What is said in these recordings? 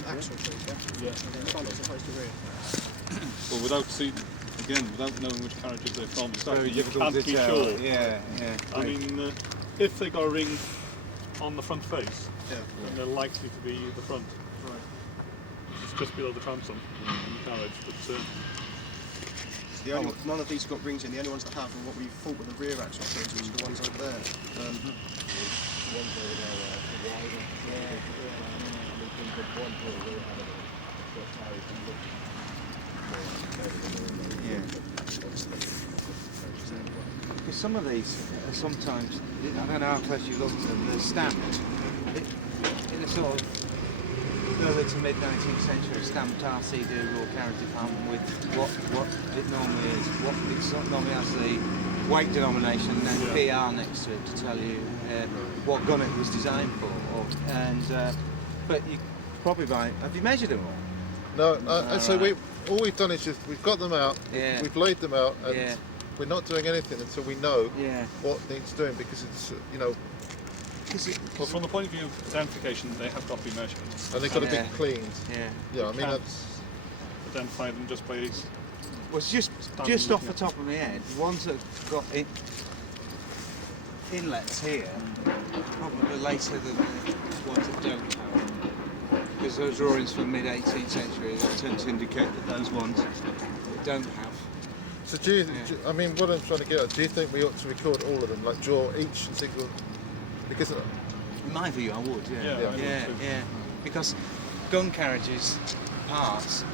front axle, please, yeah? Front as opposed to rear. Well, without knowing which carriages they're from, it's very you difficult can't to be tell. sure. Yeah, yeah. I mean, if they got a ring on the front face, Yeah. then they're likely to be the front. Right. It's just below the transom in the carriage. But The only, none of these got rings in. The only ones that have are what we thought were the rear axle things, which are the ones over there. Because some of these sometimes, I don't know how close you look to them, they're stamped in a sort of early to mid 19th century stamped RCD Royal Carriage Department with what it normally is. It normally has the weight denomination and then PR next to it to tell you what gun it was designed for. But you probably have you measured them all? No, so all we've done is just we've got them out, we've laid them out, and we're not doing anything until we know what needs doing, because it's well, from the point of view of identification, they have got to be measured. And they've got to be cleaned. Yeah, I mean that's identify them just by. Well, just off the top of my head, the ones that got inlets here probably later than the ones that don't have. Because those drawings from mid 18th century tend to indicate that those ones that don't have. So I mean, what I'm trying to get at, do you think we ought to record all of them, like draw each single? Because in my view, I would. Yeah. Because gun carriages parts,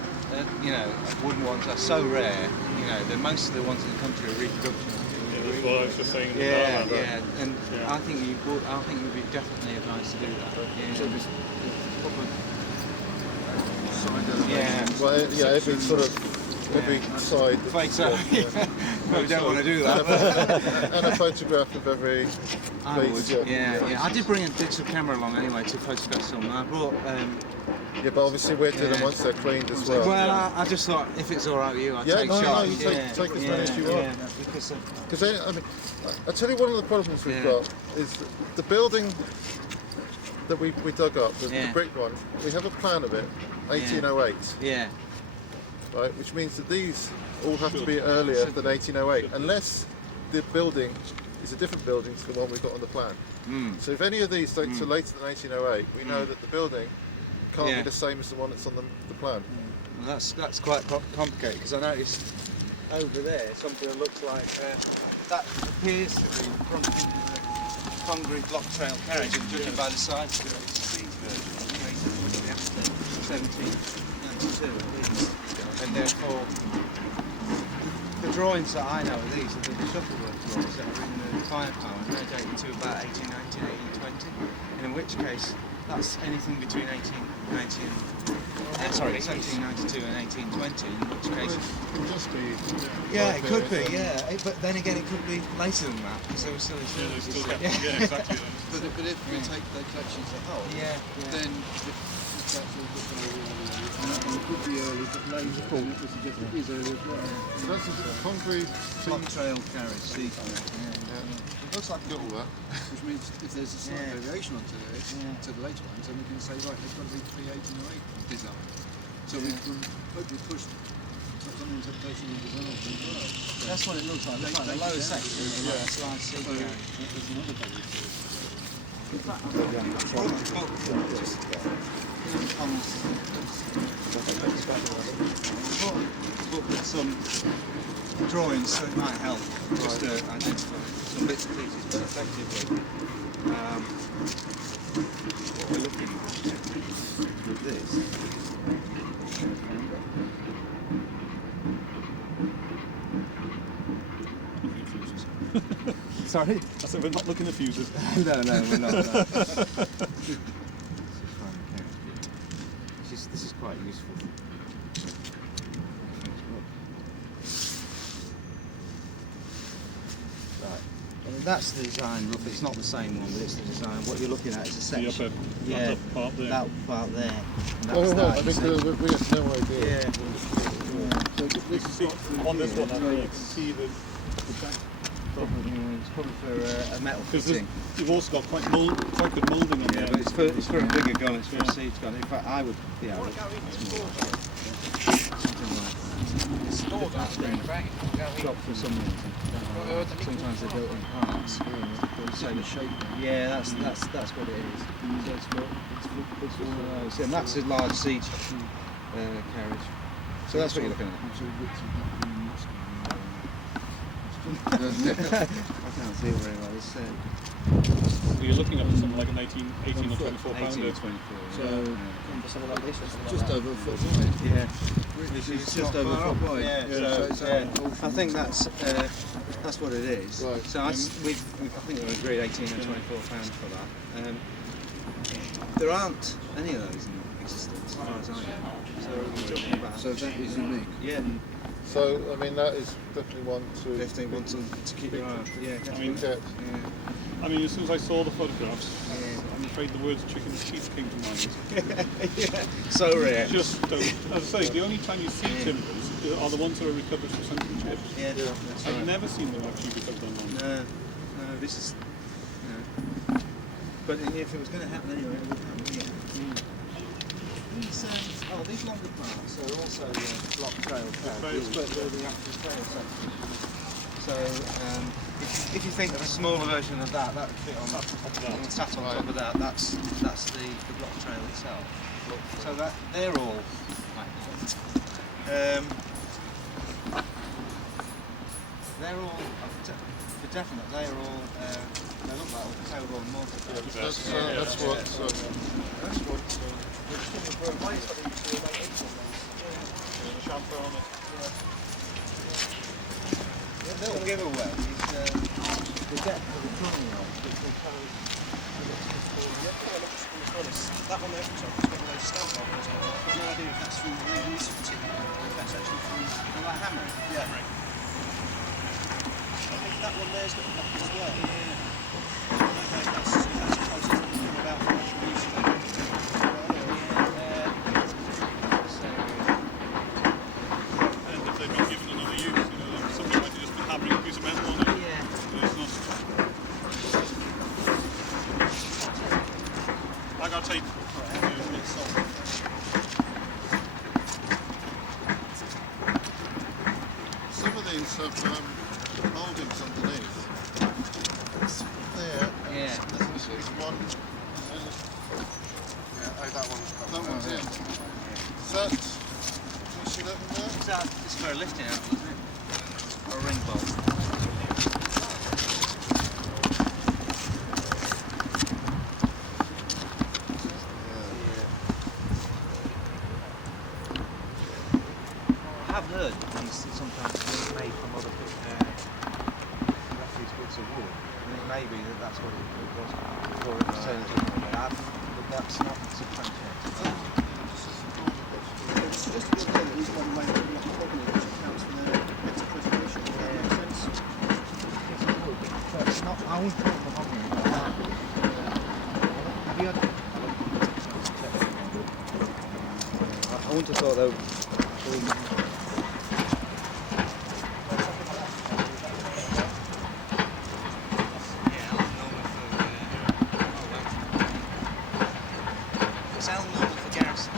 wooden ones are so rare. Most of the ones in the country are reproduction. That's what I was just saying. And I think you would be definitely advised to do that. So just Well, every sort of every side. We don't want to do that. And a photograph of every piece. I did bring a digital camera along anyway to photograph some. I brought. But obviously we're doing them once they're cleaned as well. Well, I just thought if it's all right with you, I'd take shots. You take as many as you want. Because I mean, I tell you, one of the problems we've got is the building that we dug up, the brick one. We have a plan of it, 1808. Yeah. Right, which means that these all have to be earlier than 1808, unless the building is a different building to the one we've got on the plan. So if any of these date to later than 1808, we know that the building can't be the same as the one that's on the plan. Well, that's quite complicated, because I noticed over there something that looks like that appears to be the front end of the Hungary block trail carriage, and judging by the size of it, it's a siege version, after 1792 at least. And therefore, the drawings that I know of these are the Shuttleworth drawings that are in the firepower, and they're dated to about 1819, 1820, and in which case that's anything between 1792 and 1820, in which case... It could just be... it could be, but then again it could be later than that, because they were still in Exactly. But if we take the collections as a whole, then it's actually it could be early, but later, it is early as well. So that's a concrete Block trail carriage, see. It looks like all that. Which means if there's a slight variation onto this, to the later ones, then we can say, right, there's got to be pre-1808 design. So we can hopefully push some interpretation of design as well. That's what it looks like. The lower section is like a slide C carriage. There's another value to it. In fact, I think I brought the book just book with some drawings, so it might help just to identify some bits and pieces, but effectively what we're looking at with this. Sorry? I said we're not looking at fuses. No, we're not. No. This is quite useful. Right. I mean, that's the design roughly. It's not the same one, but it's the design. What you're looking at is a section. The upper part there. That part there. I think we have no idea. So this is on this one, you can see the back It's probably for a metal Because fitting. you've also got quite good moulding on Yeah, there. but it's for a bigger gun, it's for a siege gun. In fact, I would, yeah, I would, something like that. Shop for some reason. Sometimes they're built in parts. Same shape. Yeah, that's what it is. So it's one of those. And that's a large siege carriage. So that's what you're looking at. I can't see very well. It's So you're looking at something like an 18 or 24 18 pounder. or 24. So Something like this or something just like that. over a foot wide. Yeah. It's just over a foot wide. I think that's what it is. Right. So I think we've agreed 18 or 24 pounds for that. There aren't any of those in existence as far as I know. So we're talking about. So that is unique. Yeah. So, I mean, that is definitely one to 15 ones to keep your eye on. Yeah. I mean, look at. I mean, as soon as I saw the photographs, Yeah. I'm afraid the words chicken and cheese came to mind. Yeah. So rare. Just, as I say, the only time you see timbers are the ones that are recovered from sinking ships. Yeah, that's I've right. never seen them actually recovered on land. No, this is. No. But if it was going to happen anyway, it would happen here. These longer parts are also block trail carriages, but they're the actual trail section. So if you think of a smaller version of that, that would fit on sat on top of that. That's the block trail itself. So that they're all like that. They're all for definite. They are all. They look like all tail bone mortar. That's what. The little giveaway is the depth of the tunnel roll, which will carry. That one there, for example, has got one of those stamp markers on it. I've got no idea if that's from really recent material or if that's actually from. Like hammering. Yeah. I think that one there's got a bucket as well. Yeah. I don't know if that's close to thinking about the actual use of that. And if they've been given another use, somebody might have just been hammering a piece of metal on it. Yeah. It's not. I got tape. Some of these have mouldings underneath. There. Yeah. There's one. That one's in. Is that? Can you see that one there? It's for a lifting out, isn't it? Or a ring bolt. I have heard that these sometimes are made from other refuse bits of wood. And it may be that's what it was before it was turned into that, but that's not substantiated. It's just a good thing that he's one way of looking at the problem, which accounts for their better preservation. Does that make sense? But it's not, I wouldn't call it mahogany like that. Have you had I wouldn't have thought though. It's L normal for garrison.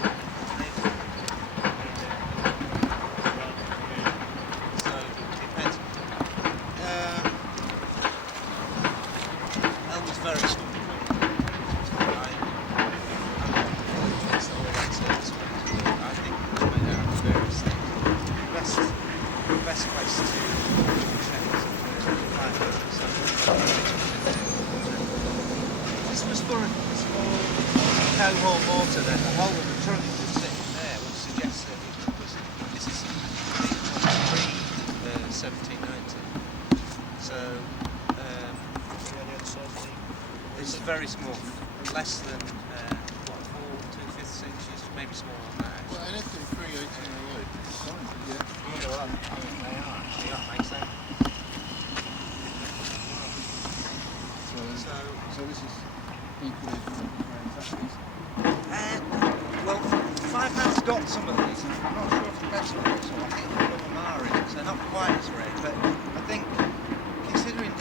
So it depends. L was very small. I think it was made out of various things. The best place to check is find out. This was for a small cohort mortar then. The whole of the trunk was sitting there, which suggests that this is 1790. So it's very small, less than 2/5 inches, maybe smaller than that. Well, anything pre-1808. That makes sense. So this is equally Well, £5 got some of these. I'm not sure if the best ones, or I think all of them are in it, so not quite as rare. But I think, considering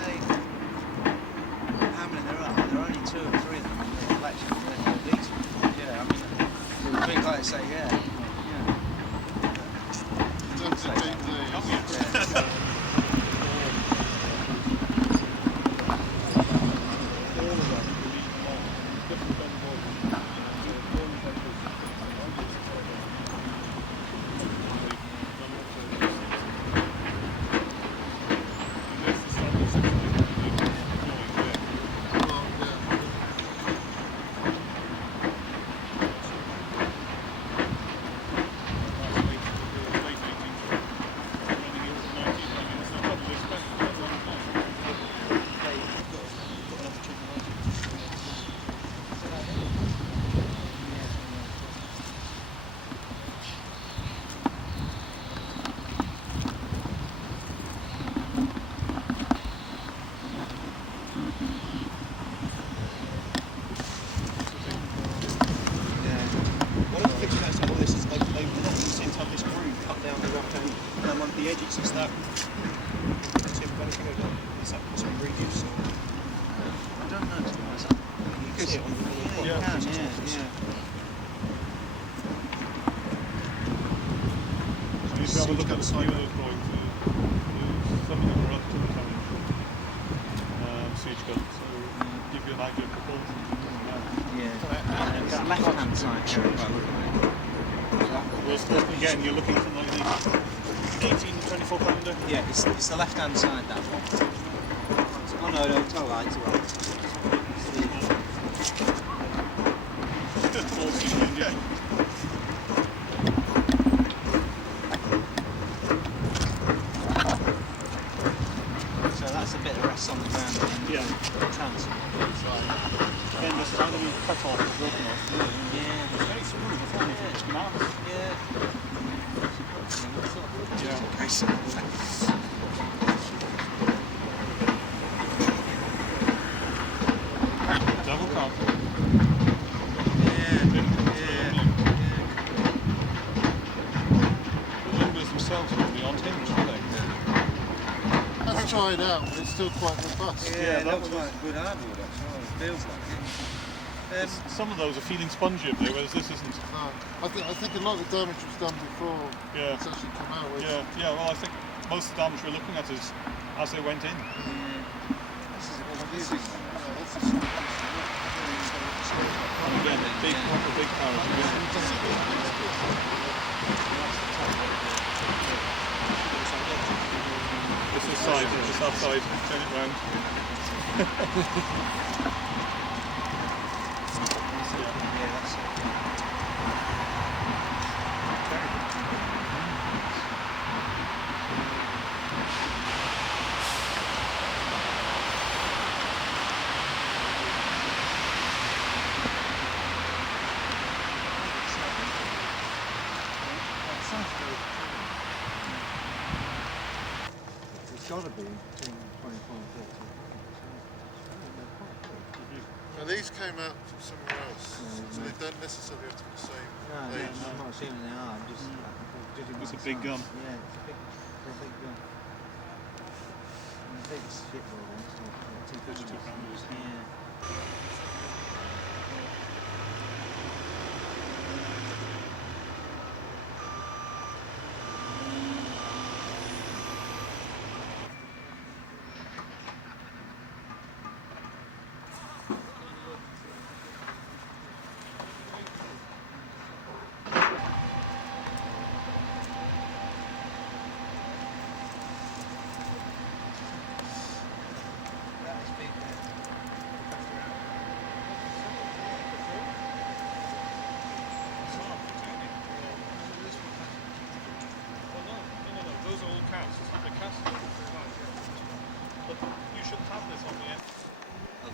edge, it's that. See if anything of that. Is that some reuse? I don't know. You can see it on the wall. Yeah, you can, yeah. So you should have a look at the side of those drawings. Some of them are up to the Carriage siege gun, so give you an idea of proportions. Yeah. It's left-hand side carriage. Again, you're looking at like the 18 to 24 pounder. Yeah, it's the left-hand side, that one. Oh no, it's alright, it's alright. All seen, yeah. So that's a bit of rest on the ground. Yeah. Transport. Then the side that we cut off is broken off. Yeah. It's very smooth, I thought it was bananas. Double cup. The limbers themselves are probably unhinged, aren't they? I've tried out, but it's still quite robust. Yeah, that that was- looks like good hardwood actually. It feels like it. Some of those are feeling spongy up there, whereas this isn't. No, I think a lot of the damage was done before Yeah. it's actually come out. With. Yeah, well, I think most of the damage we're looking at is as they went in. This is And again, big carriage. This is side, this outside, turn it round. It's got to be between 24 and 30. Now these came out from somewhere else, so they don't necessarily have to be the same age. I'm not assuming they are. I'm just judging It's by a big the gun. size. Yeah, it's a big gun. And the big shitball one. Those are 2 pounders. Yeah. Those are all casts. They're cast. But you shouldn't have this on the end. Of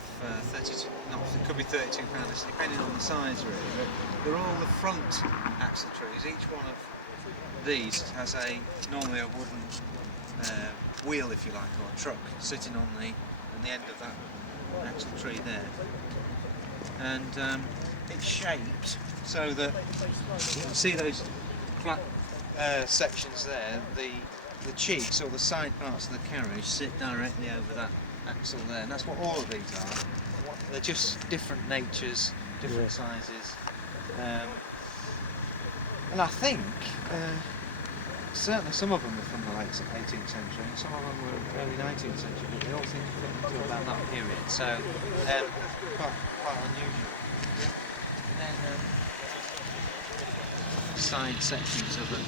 32, no, it could be 32 pounders, depending on the size really. But they're all the front axle trees. Each one of these has normally a wooden wheel, if you like, or a truck sitting on the end of that axle tree there. And it's shaped so that you can see those flat sections there. The cheeks or the side parts of the carriage sit directly over that axle there, and that's what all of these are. They're just different natures, different sizes, and I think certainly some of them are from the late 18th century, and some of them were early 19th century, but they all seem to fit into about that period. So quite unusual. And then side sections of a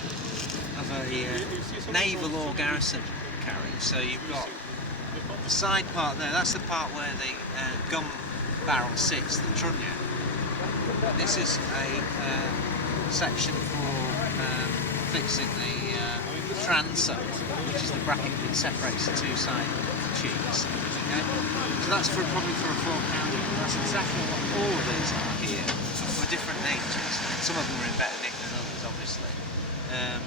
naval or garrison carriage. So you've got the side part there, that's the part where the gun barrel sits, the trunnion. This is a section for fixing the transom, which is the bracket that separates the two side cheeks. Okay? So that's probably for a 4-pounder. That's exactly what all of these are here, for different natures. Some of them are in better nick than others, obviously. And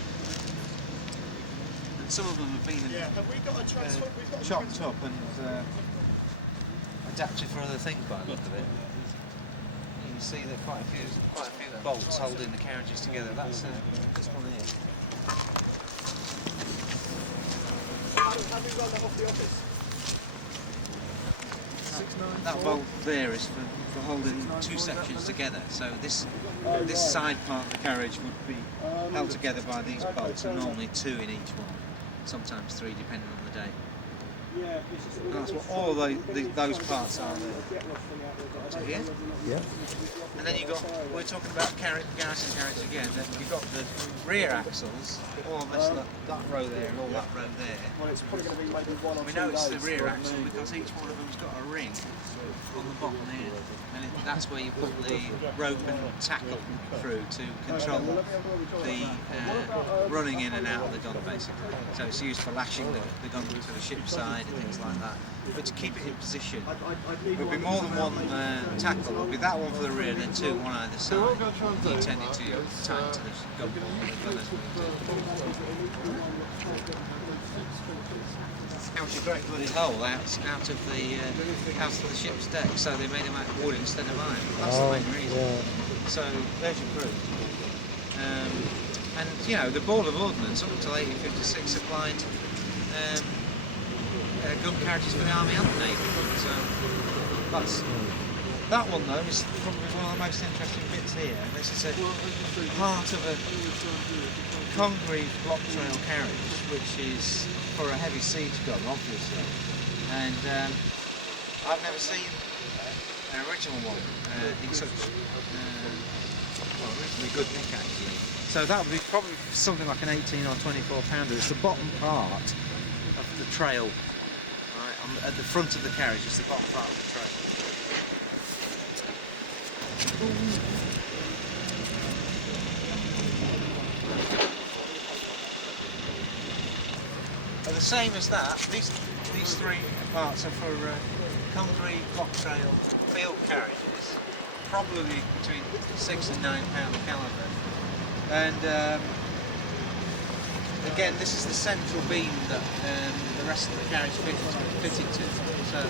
some of them have been Have we got a transfer? We've got a chopped up and adapted for other things by the look of it. You can see that quite a few bolts holding the carriages together. That's this one here. How do we run that off the office? That bolt there is for holding two sections together. So this side part of the carriage would be held together by these bolts, and normally two in each one, sometimes three depending on the day. And that's what all those parts are there. To here. Yeah. And then you've got, we're talking about garrison carriage again, then you've got the rear axles, all this, that row there and all that row there. Well, it's probably going to be maybe 1 or 2 We know it's the days rear from axle because each one of them's got a ring on the bottom here, and that's where you put the rope and tackle through to control the running in and out of the gun, basically. So it's used for lashing the gun to the ship's side and things like that. But to keep it in position, there'll be more than one tackle. There'll be that one for the rear and then two on either side. You intended to tie to the gun ball and the gun as we do. That was a great bloody hole out of the ship's deck, so they made them out of wood instead of iron. That's the main reason. Yeah. So there's your proof. And you know, the Board of Ordnance up until 1856 supplied gun carriages for the Army and the Navy. So that one though is probably one of the most interesting bits here. This is a part of a Congreve block trail carriage, which is for a heavy siege gun, obviously. And I've never seen an original one in such reasonably good nick actually. So that would be probably something like an 18 or 24 pounder. It's the bottom part of the trail. At the front of the carriage is the bottom part of the trail. And the same as that, these three parts are for Congreve block trail field carriages, probably between 6 and 9 pound calibre. And again, this is the central beam that the rest of the carriage fitted to. So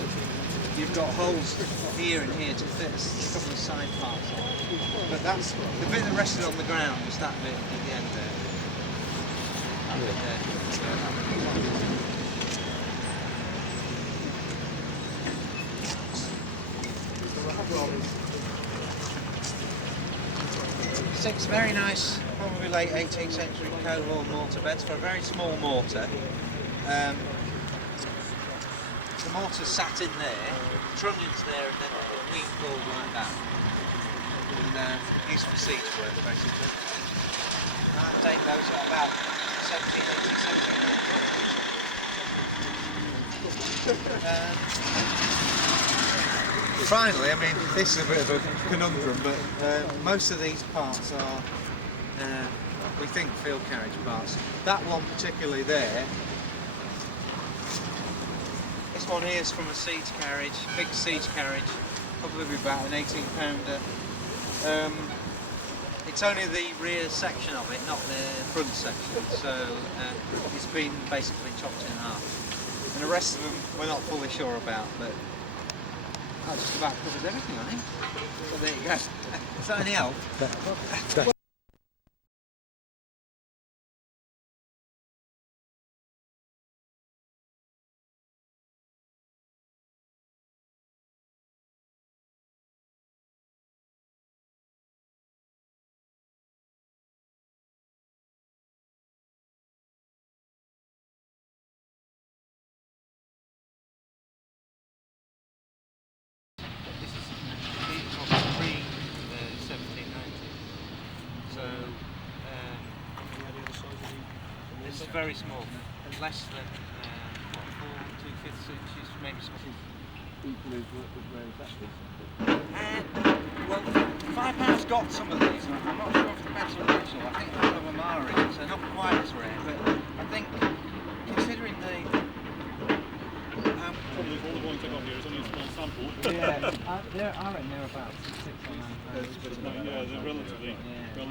you've got holes here and here to fit a couple of side parts on. But that's the bit that rested on the ground was that bit at the end there. That bit there. Six very nice, probably late 18th century coal mortar beds for a very small mortar. The mortar sat in there, the trunnions there, and then the wing pulled like that. And used for siege work, basically. I date those at about 17th, 18th century. Finally, I mean, this is a bit of a conundrum, but most of these parts are, we think, field carriage parts. That one particularly there, this one here is from a siege carriage, big siege carriage, probably about an 18 pounder. It's only the rear section of it, not the front section, so it's been basically chopped in half. And the rest of them we're not fully sure about, but that just about covers everything, I think. So there you go. Is that any help? This is very small, less than 4 2/5 inches, maybe something. Well, £5 got some of these. I'm not sure if the beds are original. I think a lot of them are original, so not quite as rare. But I think, considering the probably all the ones I got here is only a small sample. Yeah, I reckon they're about 6 or 9 pounds. Yeah, they're relatively. Yeah.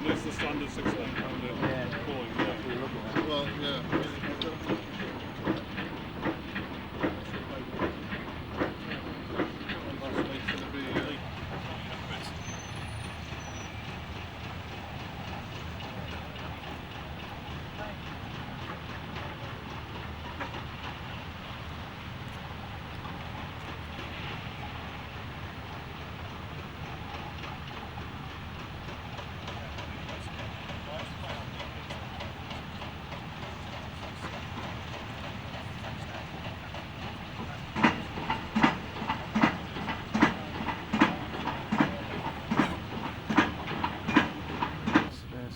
And this is the standard 6 pounder coin. Yeah. Well, yeah.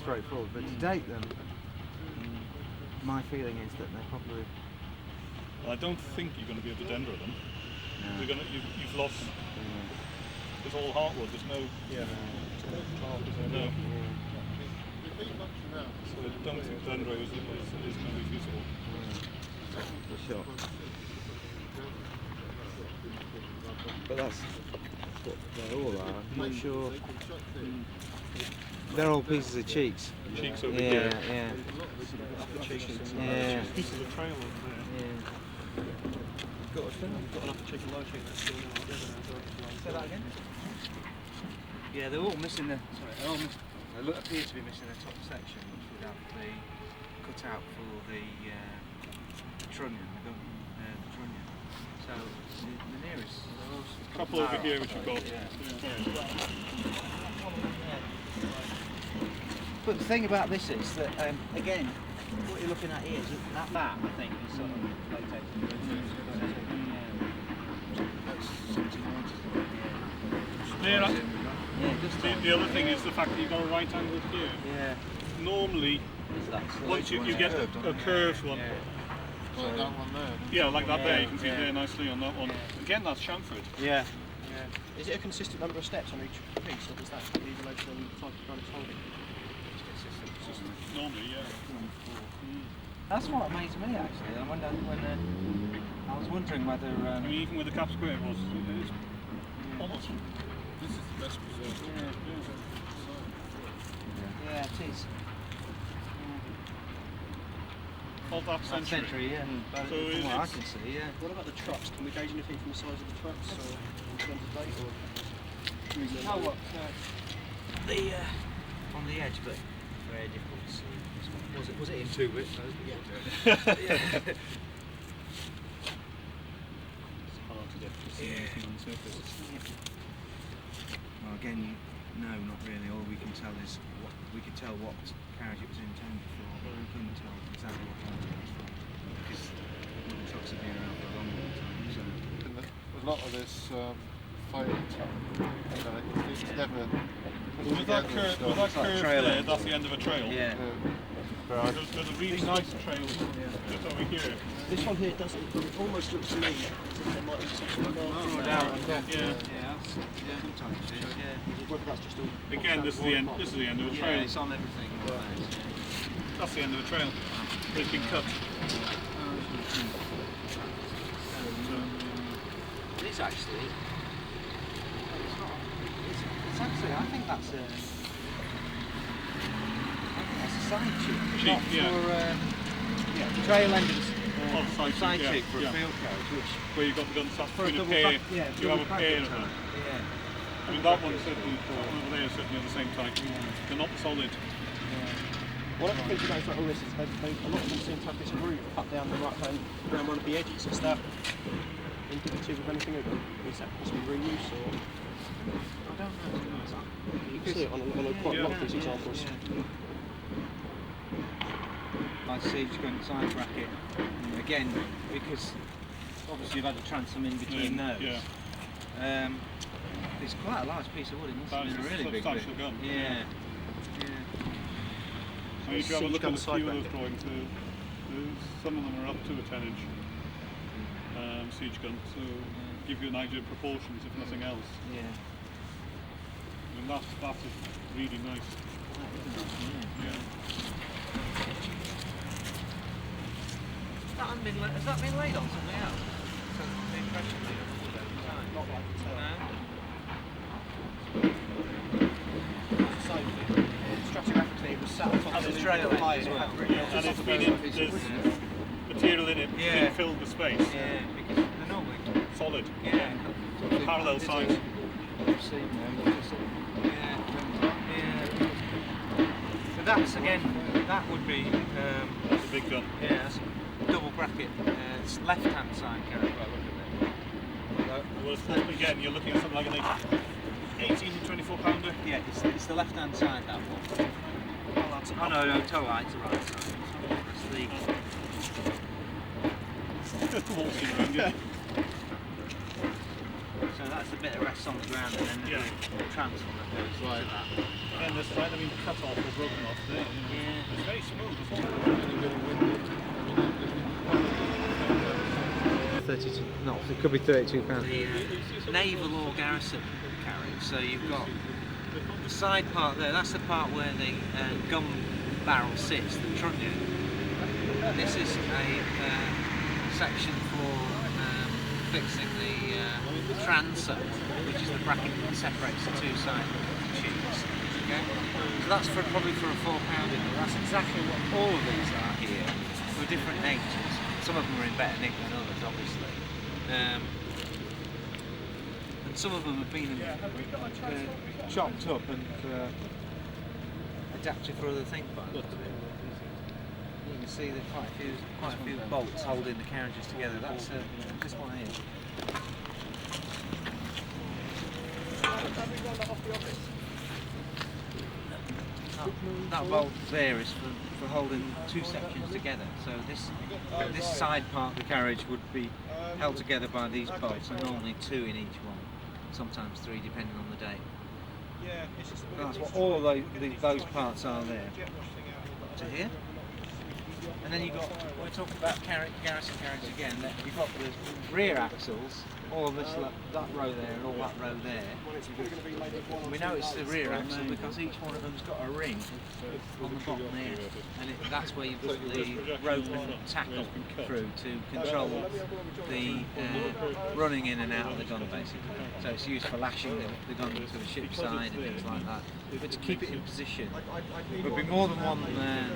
straightforward. But to date them, my feeling is that they're probably. Well, I don't think you're going to be able to dendro them. No. You've lost. It's all heartwood. There's no. Yeah. No. So I don't think dendro is going to be feasible. For sure. But that's what they all are. I'm not sure. They're all pieces of cheeks. Cheeks over Yeah, here. yeah. Yeah. Pieces of trail over there. Yeah. Got an upper cheek and lower cheek that's still together. Say that again? Yeah, they're all missing the. Sorry, they're all missing. They appear to be missing the top section, which would have to be cut out for the trunnion, the trunnion. So the nearest. A couple over here which you've got. Yeah. But the thing about this is that again, what you're looking at here is that I think is sort of located. That's 1790s. The other thing is the fact that you've got a right angle here. Yeah. Normally, once you get a curved one. Like that one there. Yeah, like that there. You can see it there nicely on that one. Again, that's chamfered. Yeah. Is it a consistent number of steps on each piece, or does that leave a local type of kind of holding? Normally, yeah. That's what amazed me actually. I wonder when I was wondering whether. I mean, even with the cap square, it's almost. This is the best preserved. Yeah, it is. Of that century. Yeah. So From what I can see, yeah. What about the trucks? Can we gauge anything from the size of the trucks, or in terms of date, or? Oh, what? The on the edge, but very difficult to see. Was it in 2 bits? Yeah. It's hard to see anything on the surface. Well, again, no, not really. All we can tell is we can tell what carriage it was intended for, but we couldn't tell exactly what carriage it was for because wooden trucks have been around for a long, long time. So. And a lot of this failed. It's never. With that curve there, that's the end of a trail. Yeah. There's a really nice trail just over here. This one here doesn't. It almost looks to me as if there might be some sort of mark Yeah. Sometimes, yeah. Whether that's just all. Again, this is the end. This is the end of a Yeah, trail. it's on everything. That's the end of a trail. It's been cut. It is actually. It's actually. I think that's a side cheek. Cheek, yeah. For trail engines. Side cheek, cheek for a field carriage, which. Where you've got the guns stuff For a in a double pair. back- yeah, You have a double pair back of them. Yeah. I mean, that one's certainly, over there is certainly of the same type. They're not solid. One of the things about all this is a lot of them seem to have this groove cut down the right hand around one of the edges. Is that indicative of anything? Is that possibly reuse or? I don't know. You can see it on a quite a lot of these examples. Like siege gun side bracket. And again, because obviously you've had a transom in between those. Yeah. It's quite a large piece of wood. It must have That is been a a really big substantial bit. gun. Yeah. I mean, if you have a look at a Siege gun few of side those drawings, some of them are up to a 10-inch siege gun, so give you an idea of proportions, if nothing else. Yeah. I mean, that is really nice. Yeah. Has that been laid on something else? So the impression made of wood over time? Not like it's No? stratigraphically it was sat on top As of a the trail high end as and it well. had really And it's been in, there's material in it Yeah. that filled the space. Yeah, because they're normally. Solid. Yeah. Parallel sides. Yeah. So that's again, that would be. That's a big gun. Yeah, that's a double bracket. It's left-hand side carriage by looking at it. Well, again, you're looking at something like an 18 to 24 pounder. Yeah, it's the left-hand side, that one. Oh no, toe right to right side. That's the. Waltzing around, yeah. So So that's a bit of rest on the ground, and then the transport that goes Right. to that. And this side, I mean, cut off or broken off there. Yeah. It's very smooth. It's all 32. No, it could be 32 pounds. The naval or garrison carriage. So you've got the side part there. That's the part where the gun barrel sits, the trunnion. And this is a section for fixing the transom, which is the bracket that separates the two sides of the tubes. Okay? So that's probably for a 4-pounder. That's exactly what all of these are here, with different natures. Some of them are in better nick than others, obviously. And some of them have been chopped up and adapted for other things. By the looks of it. You can see that quite a few bolts holding the carriages together. That's this one here. That bolt there is for holding two sections together. So this side part of the carriage would be held together by these bolts, and normally 2 in each one, sometimes 3 depending on the day. That's what all of those parts are there. Up to here. And then you've got, we're talking about garrison carriage again, you've got the rear axles, all of this, that row there and all that row there. We know it's the rear axle because each one of them's got a ring on the bottom there, and that's where you put the rope and tackle through to control the running in and out of the gun, basically. So it's used for lashing the gun to the ship's side and things like that. But to keep it in position, there'll be more than one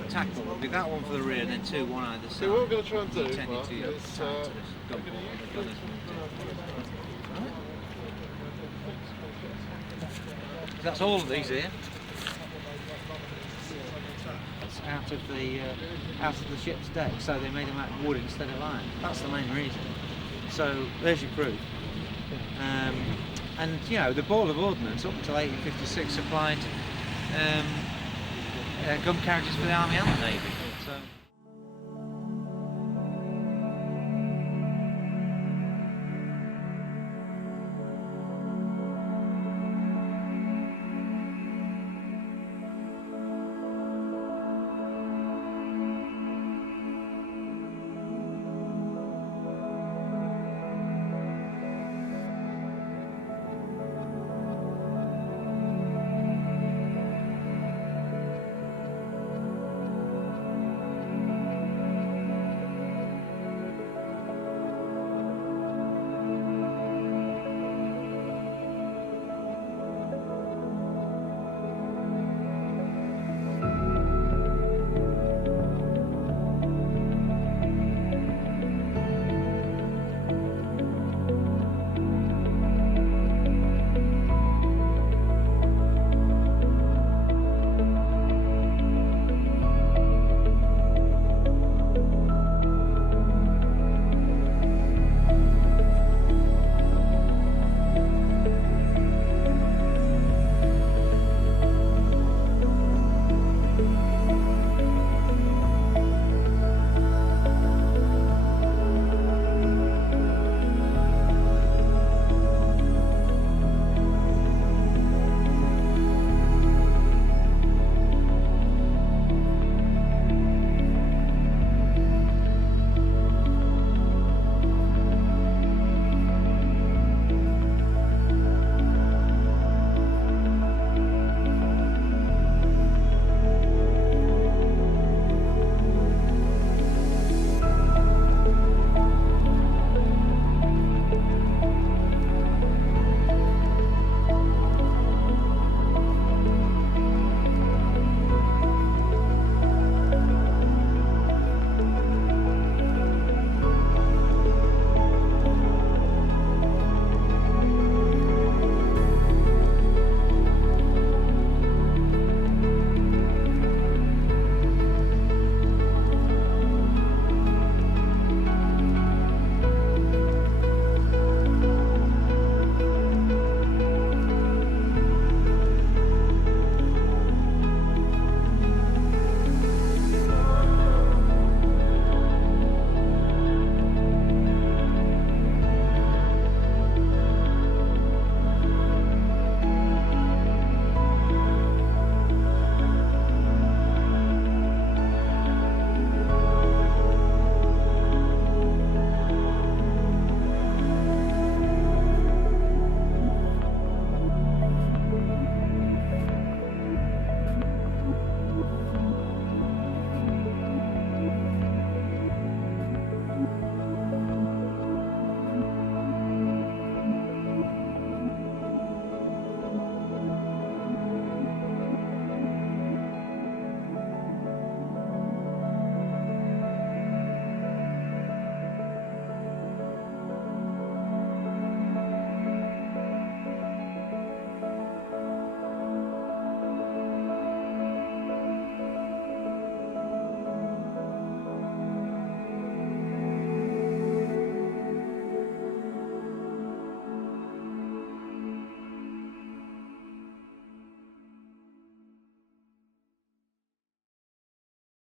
tackle. There'll be that one for the rear and then 2, one either side. So what we're going to try and do, Intended Mark, to is tie to this gun ball and the gun is moved in. Right. That's all of these here. It's out of the ship's deck, so they made them out of wood instead of iron. That's the main reason. So there's your proof. And you know, the Ball of Ordnance up until 1856 supplied gun carriages for the Army and the Navy. So